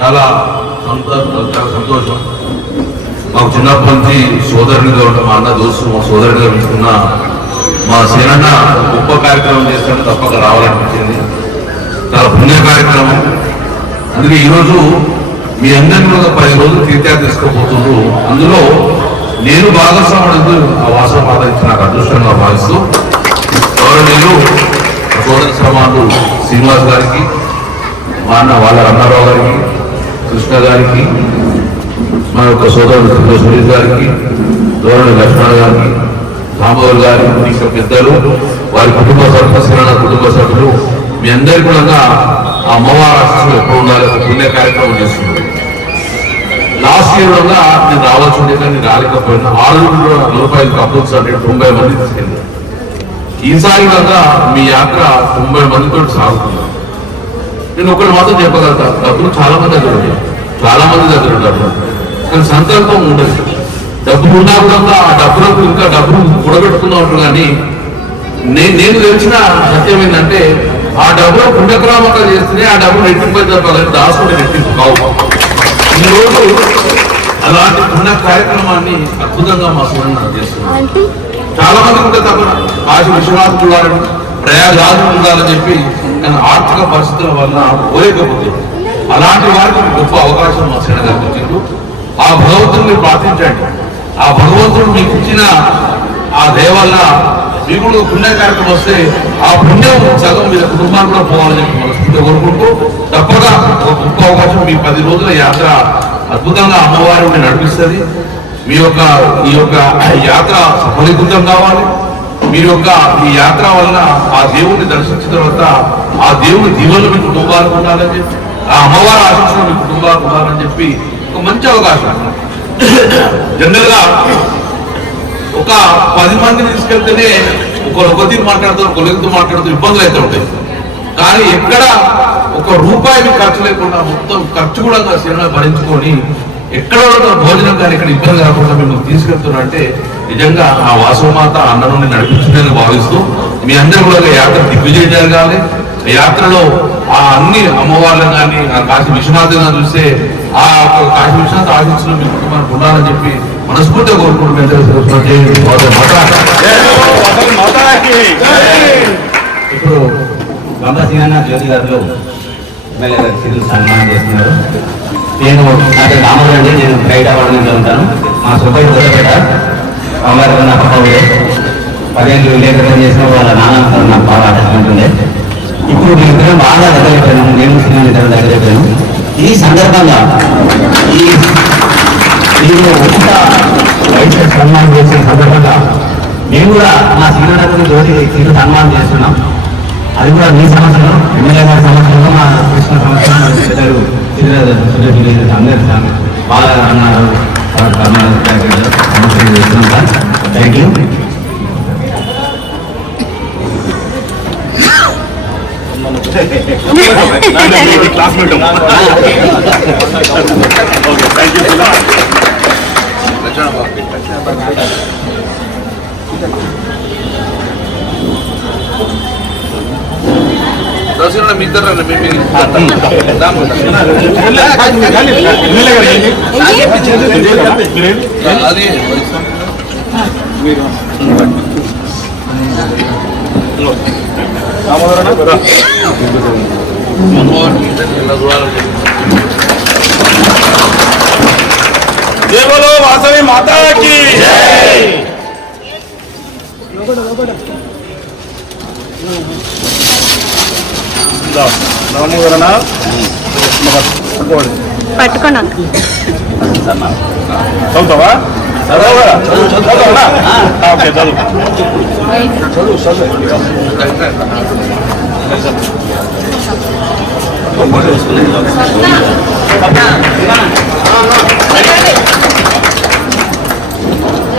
చాలా సంతోషం. మాకు చిన్నప్పటి నుంచి సోదరునిగా ఉంటే మా అన్న దోస్తు మా సోదరునిగా ఉంచుకున్న మా సేనన్న గొప్ప కార్యక్రమం చేస్తాను తప్పక రావాలనిపించింది. చాలా పుణ్య కార్యక్రమం. అందుకే ఈరోజు మీ అందరినీ ఒక 10 రోజులు తీర్థయాత్ర తీసుకోబోతుండ్రు. అందులో నేను భాగస్వాముడు ఆ వాసం ఆదరించి నాకు అదృష్టంగా భావిస్తూ గౌరవనీయులు సోదర సమానులు శ్రీనివాస్ గారికి, మా అన్న వాళ్ళ అన్నారావు గారికి, కృష్ణ గారికి, మా యొక్క సోదరుడు సురేష్ గారికి, గౌరవ లక్ష్మణ గారికి, రామగౌడ్ గారికి, ఇంకా పెద్దలు, వారి కుటుంబ సభ్యులు, కుటుంబ సభ్యులు, మీ అందరికీ కూడా ఆ అమ్మవారి ఆశీస్సులు ఎప్పుడు ఉండాలి. ఒక పుణ్య కార్యక్రమం చేస్తుంది. లాస్ట్ ఇయర్ వల్ల నేను రావాల్సి ఉండే కానీ రాలేకపోయినా 6 రూపాయలు కప్పుల్స్ అంటే 90 మంది తీసుకెళ్ళాను. ఈసారి వల్ల మీ యాత్ర 90 మందితో సాగుతున్నాను. నేను ఒకటి మాత్రం చెప్పగలుగుతా, డబ్బులు చాలా మంది దగ్గర ఉంటారు, చాలా మంది దగ్గర ఉంటారు, కానీ సంకల్పం ఉండదు. డబ్బులు ఉన్నా కూడా ఆ డబ్బులకు ఇంకా డబ్బులు కూడబెట్టుకున్నా ఉంటారు. కానీ నేను తెలిసిన సత్యం ఏంటంటే ఆ డబ్బులు పుణ్యక్రమకాలు చేస్తేనే ఆ డబ్బులు రెట్టింపు చెప్పాలని దాసుకుని రెట్టింపు కావు. ఈరోజు అలాంటి పుణ్య కార్యక్రమాన్ని అద్భుతంగా మా సూర్యుడు చేస్తున్నారు. చాలా మంది ఉంటే తప్ప కాశీ విశ్వనాథ్ ఉండాలని, ప్రయాగాలు ఉండాలని చెప్పి కానీ ఆర్థిక పరిస్థితుల వల్ల పోలేకపోతే అలాంటి వారికి గొప్ప అవకాశం మా సేన గారికి వచ్చింది. ఆ భగవంతుడిని ప్రార్థించండి. ఆ భగవంతుడు మీకు ఇచ్చిన ఆ దయ వల్ల మీకు కూడా పుణ్య కార్యక్రమం వస్తే ఆ పుణ్యం సగం మీద కుటుంబాన్ని కూడా పోవాలని చెప్పి మనస్ఫూర్తిగా కోరుకుంటూ తప్పగా ఒక గొప్ప అవకాశం. మీ 10 రోజుల యాత్ర అద్భుతంగా అమ్మవారిని నడిపిస్తుంది. ఈ యొక్క యాత్ర సఫలీకృతం కావాలి. మీరు యొక్క ఈ యాత్ర వల్ల ఆ దేవుణ్ణి దర్శించిన తర్వాత ఆ దేవుని దీవెనలు మీ కుటుంబాలకు ఉండాలని చెప్పి, ఆ అమ్మవారి ఆశీస్సులు మీ కుటుంబాలకు ఉండాలని చెప్పి ఒక మంచి అవకాశం. జనరల్ గా ఒక 10 మందిని తీసుకెళ్తేనే ఒక తీరు మాట్లాడుతారు, ఒకరితో మాట్లాడుతూ ఇబ్బందులు అయితే ఉంటాయి. కానీ ఎక్కడ ఒక రూపాయి మీకు ఖర్చు లేకుండా మొత్తం ఖర్చు కూడా సేన భరించుకొని ఎక్కడ భోజనం కానీ ఇక్కడ ఇబ్బంది కాకుండా మిమ్మల్ని తీసుకెళ్తున్నా అంటే నిజంగా ఆ వాసవమాత అన్న నుండి నడిపించిందని భావిస్తూ మీ అందరూ కూడా యాత్ర దిగ్విజయం జరగాలి. యాత్రలో ఆ అన్ని అమ్మవార్లను కానీ ఆ కాశీ విశ్వనాథులను చూస్తే ఆ కాశీ విశ్వనాథ్ ఆశీస్సులు మీ కుటుంబానికి ఉండాలని చెప్పి మనస్ఫూర్తిగా కోరుకుంటున్నాను. ఇప్పుడు బంగాసీన జ్యోతి గారు ఎమ్మెల్యే గారి సిద్ధులు సన్మానం చేస్తున్నారు. నేను నా పేరు రామరావు అండి. నేను బయట వాడలో ఉంటాను. మా సుబ్బయ్య దొరపేట అమ్మగారు నా పక్కనే 10 ఏళ్ళు విలేకరులు చేసిన వాళ్ళ నాన్న నాకు బాగా అటాచ్మెంట్ ఉండే. ఇప్పుడు మీ ఇద్దరం బాగా దగ్గర అయిపోయాను. నేను సినిమా ఇద్దరు దగ్గర అయిపోయాను. ఈ సందర్భంగా మీరు ఉచిత వైద్య సన్మానం చేసిన సందర్భంగా మేము కూడా మా శ్రీనగర్ జ్యోతి తీరు సన్మానం చేస్తున్నాం. అది కూడా మీ సంవత్సరం ఎమ్మెల్యే గారి సంవత్సరంలో మా కృష్ణ సంవత్సరం పెద్దలు అందరు బాగా అన్నారు. సంవత్సరం చేస్తున్నాం సార్. Thank you. క్లాస్మేట్ దర్శనం మీ ఇద్దరు అది దేవలో వాసవి మాతాకి పట్టుకున్నా చదువుతావా? ఓకే చదువు.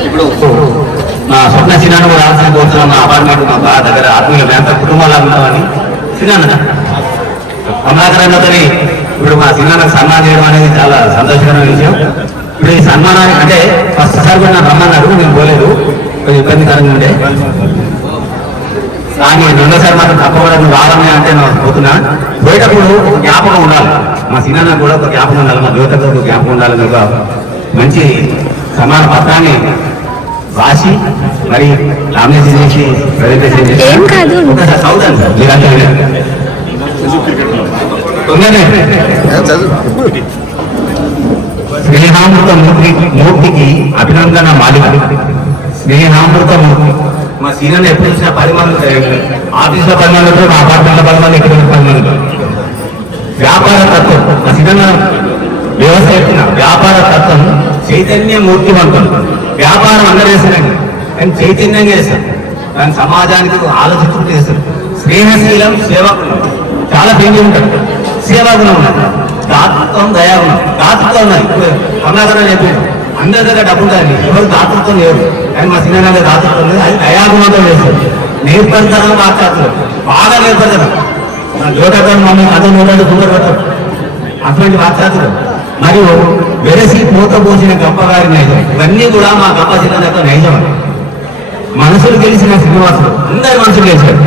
ఇప్పుడు మా స్వప్న సినాను కూడా ఆలోచన కోరుతున్నాం. మా అపార్ట్మెంట్ మా బాగా దగ్గర ఆత్మీయ ఎంత కుటుంబాలు అనుకున్నామని సినాన్న అమలాకరణతోని ఇప్పుడు మా సినాన్నకు సన్మానం చేయడం అనేది చాలా సంతోషకరమైన విషయం. ఇప్పుడు ఈ సన్మానాన్ని అంటే ఫస్ట్ సార్ కూడా నాకు రమ్మన్నారు, నేను పోలేదు, కొంచెం ఇబ్బందికరంగా ఉండే. కానీ రెండోసారి మాత్రం తప్పకుండా నువ్వు రావాలని అంటే నేను పోతున్నా. పోయేటప్పుడు ఒక జ్ఞాపకం ఉండాలి, మా సినిమా కూడా ఒక జ్ఞాపకం ఉండాలి, మా యువతకు ఒక జ్ఞాపకం ఉండాలని ఒక మంచి సమాన పత్రాన్ని రాసి మరి లామినేషన్ చేసి ప్రజెంటేషన్ చేసి ఏం కాదు. ఒకసారి చదువుతాను సార్ మీరంతా తొందరనే. స్నేహామృత మూర్తికి అభినందన మాలిక. స్నేహామృత మూర్తి మా సీనియర్ ఎప్పుడు చూసినా 10 మంది ఆఫీసులో 10 మంది ఉంటారు, మా అపార్ట్మెంట్లో 10 మంది, ఇక్కడ 10 మంది ఉంటారు. వ్యాపార తత్వం మా సీనియర్ వ్యవస్థ ఎత్తున వ్యాపార తత్వం చైతన్య మూర్తివంతం. వ్యాపారం అందరూ చేస్తారండి కానీ చైతన్యంగా చేస్తారు, దాని సమాజానికి ఆలోచించుకుంటూ చేస్తారు. స్నేహశీలం సేవాగుణం చాలా పెంచి ఉంటారు. సేవాగుణం ఉన్నది, దాతృత్వం దయాగుణం. దాతృత్వం ఉన్నది కమలాకరణ చెప్పాడు, అందరి దగ్గర డబ్బు ఉంటుంది, ఎవరు దాతృత్వం లేరు కానీ మా సినిమా దాతృత్వం లేదు, అది దయాగుణంతో చేస్తారు. నేర్పడతారు మాట్లాడుతారు, బాగా నేర్పడతారు. జోటగారు మమ్మల్ని అదే నూనె గుండె పెట్టారు, అటువంటి మాట్లాడుతారు. మరియు వెరసి పూత పోసిన గొప్పగారి నైజం, ఇవన్నీ కూడా మా గొప్ప సినిమా యొక్క నైజం. మనసులు గెలిచిన శ్రీనివాసుడు అందరి మనసులు గెలిచారు.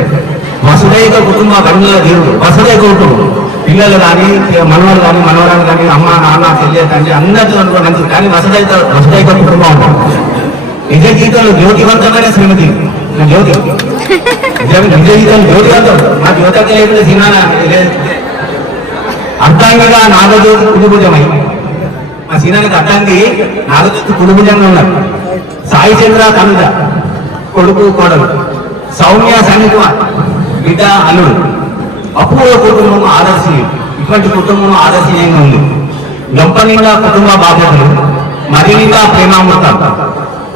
వసుదైక కుటుంబ గణుల దేవుడు, వసుదైక కుటుంబం పిల్లలు కానీ మనవాళ్ళు కానీ మనవరాలు కానీ అమ్మ నాన్న చెల్లె తండ్రి అందరితో అనుకోవడానికి కానీ వసుదైక కుటుంబం ఉంటాం. నిజ జీవితంలో జ్యోతివంతమైన శ్రీమతి జ్యోతి, నిజ జీవితంలో జ్యోతివంతం. మా జ్యోతిక లేకుండా సినిమా అర్థాంగిగా నాగజ్యోతి కుటుంబమై మా సినిమాకి అర్థాంగి నాగజ్యోతి కుటుంబంగా ఉన్నారు. సాయి చంద్ర తనుజ కొడుకు కోడలు, సౌమ్య సన్నికుమార్ బిడ్డ అల్లుడు. అపూర్వ కుటుంబం ఆదర్శనీయం, ఇటువంటి కుటుంబం ఆదర్శనీయంగా ఉంది. గంపనిగా కుటుంబ బాధ్యతలు, మరినిగా ప్రేమామృతాలు.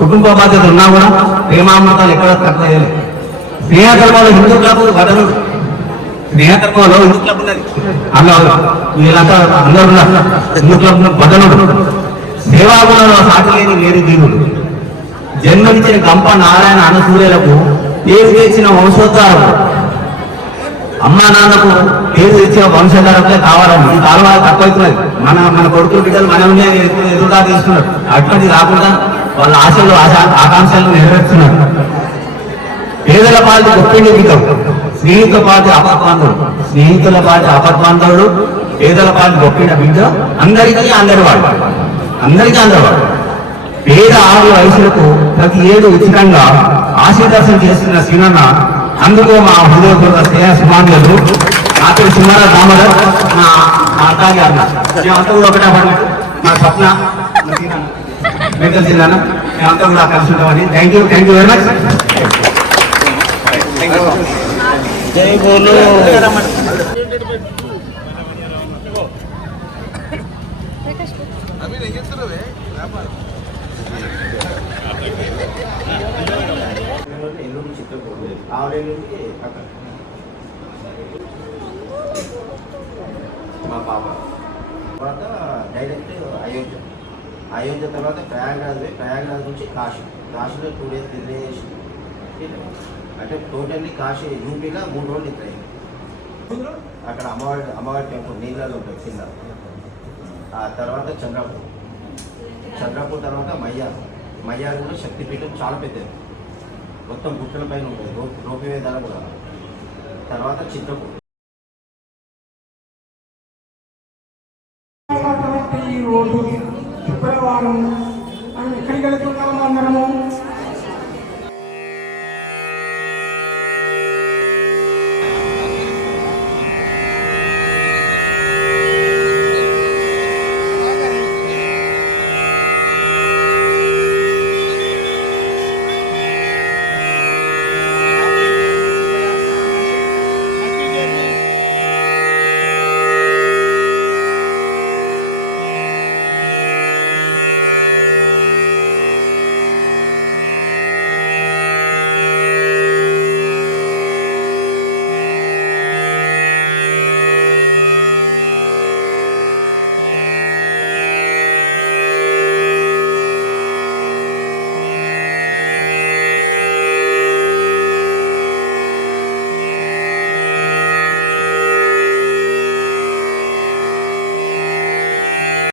కుటుంబ బాధ్యతలు ఉన్నా కూడా ప్రేమామృతాలు ఎక్కడ తక్కువ. స్నేహధర్మంలో హిందూ క్లబ్ వదలు, స్నేహధర్మంలో హిందూ క్లబ్ ఉన్నది, అందులో వీళ్ళంతా అందరూ హిందూ క్లబ్ వదలు. సేవాగుణంలో సాటి లేని వేరు దీనుడు. జన్మనిచ్చిన గంప నారాయణ అనుసూర్యులకు పేరు తెచ్చిన వంశోద్ధారం. అమ్మా నాన్నకు పేరు తెచ్చిన వంశధారకులే కావాలని ఈ కాలం తక్కువైతున్నది. మన కొడుకులు బిడ్డలు మనల్ని ఎదురుగా తీసుకున్నారు. అటువంటి కాకుండా వాళ్ళ ఆశలు ఆకాంక్షలను నెరవేరుస్తున్నారు. పేదల పాటి గొప్పిండి బిడ్డం, స్నేహితుల పాటి అపర్బాంధవుడు, స్నేహితుల పాటి అపర్బాంధవుడు, పేదల పాటి గొప్పిండ బిడ్డ, అందరికీ అందరివాడు, అందరికీ అందరివాడు. పేద ఆరు వయసులకు ప్రతి ఏడు ఉచితంగా ఆశీర్దర్శనం చేస్తున్న సినిమా. అందుకు మా హృదయపూర్వక స్నేహ సుమాన్యులు నా పేరు సుమార దామోదర్, నా అర్థాన్ని అన్న మేమంతా కూడా ఒకటే పడలేదు. నా స్వప్న మెడికల్ జిల్లా మేమంతా కూడా కలిసి ఉంటామని. Thank you very much. జై బోలో. మా పాప తర్వాత డైరెక్ట్ అయోధ్య తర్వాత ప్రయాగ్రాజ్ నుంచి కాశీలో 2 days డిలే చేసి, అంటే టోటల్లీ కాశీ యూపీగా 3 రోజులు ఇట్లా అక్కడ అమ్మవారి టెంపుల్ నీళ్ళలో ఉంటుంది కింద. ఆ తర్వాత చంద్రపూర్ తర్వాత మయ్యారు కూడా శక్తిపీఠం చాలా పెద్దది, మొత్తం గుట్టల పైన ఉంటుంది, రోపివే ధర కూడా. తర్వాత చిత్రకూట. ఈ రోజు శుక్రవారం మనం ఎక్కడికి వెళ్తున్నాము అందరము?